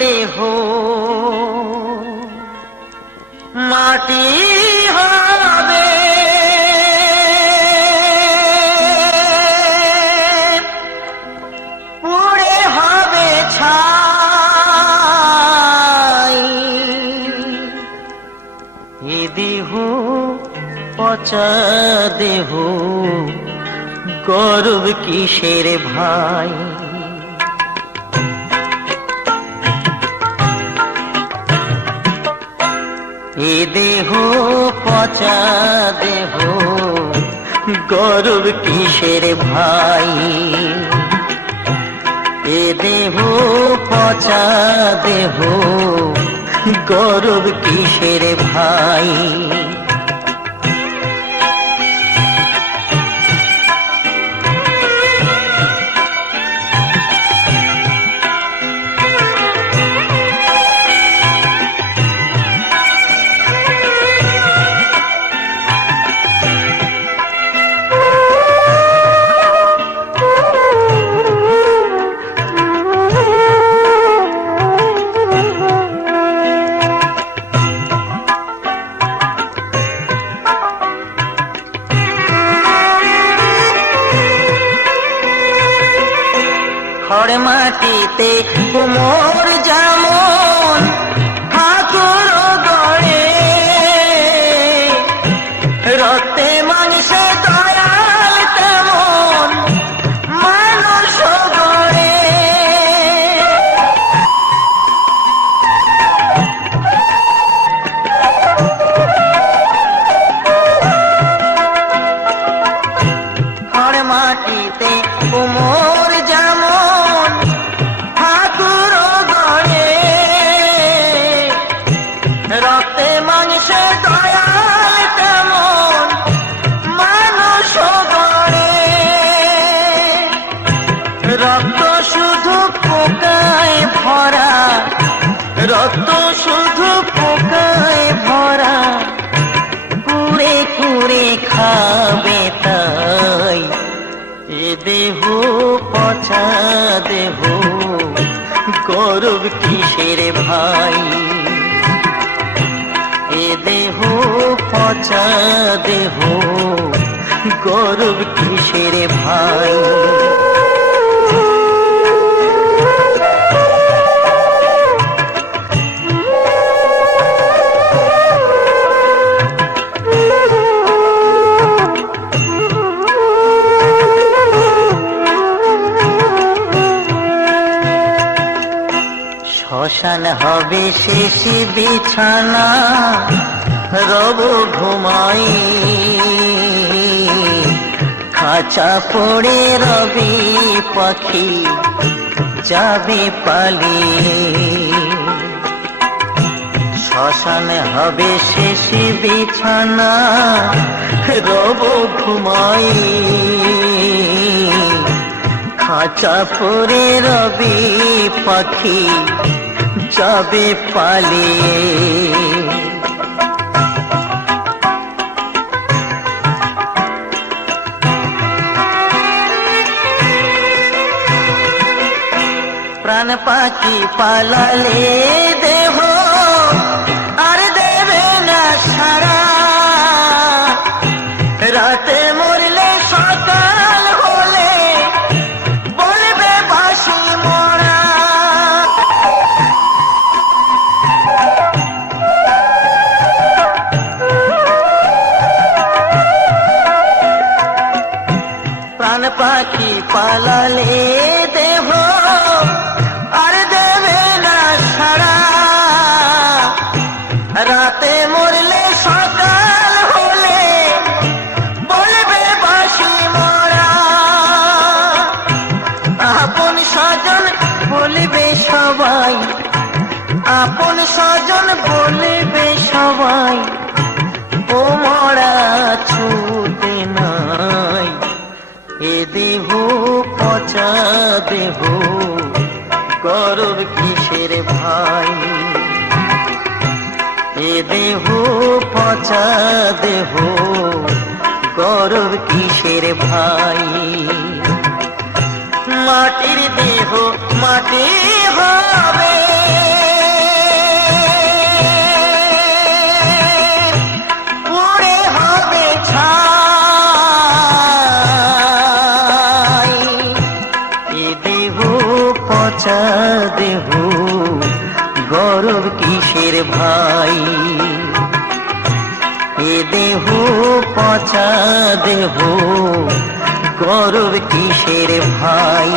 দেহ মাটি হবে। পুড়ে হবে ছাই। এ দেহ পচা দেহ গর্ব কিসের ভাই? এ দেহ পচা দেহ গর্ব কিসের ভাই? এ দেহ পচা দেহ গর্ব কিসের ভাই? খড় মাটিতে কুমোর যেমন এ দেহ পচা দেহ গৌরব কিসের ভাই? এ দেহ পচা দেহ গৌরব কিসের ভাই? শ্মশান হবে শেষ বিছানা, রব ঘুমাই। খাঁচা পড়ে রবি পাখি যাবে পালি। শ্মশান হবে শেষ বিছানা, রব ঘুমাই। খাঁচা পরে রবি পাখি যাবে পালিয়ে প্রাণ পাখি পালালে দেহ আর বলবে সবাই, ও মরা ছুতে নাই। এ দেহ পচা দেহ, গরব কিসের ভাই? এ দেহ পচা দেহ, গরব কিসের ভাই? মাটির দেহ মাটি পচা দেহ গৌরব কিসের ভাই? এ দেহ পচা দেহ গৌরব কিসের ভাই?